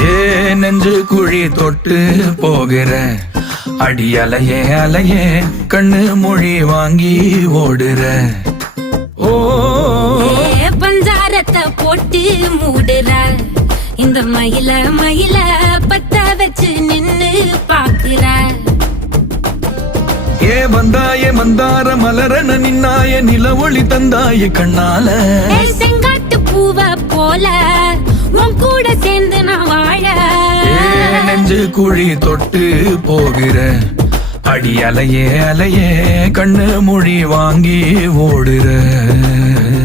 ஏ நெஞ்சு குழி தொட்டு போகிற அடி அலையே அலையே கண்ணு மொழி வாங்கி ஓடுற. ஓ பஞ்சாரத்தை போட்டு மூடுற இந்த மயில மயில பத்த வச்சு நின்னு பாக்குற. ஏ வந்தாய மந்தார மலரன நின்னாய நில ஒளி தந்தாய கண்ணால. செங்காட்டு பூவ போல உன் கூட சேர்ந்து நான் வாழ. நெஞ்சு குழி தொட்டு போகிற அடி அலையே அலையே கண்ணு மொழி வாங்கி ஓடுற.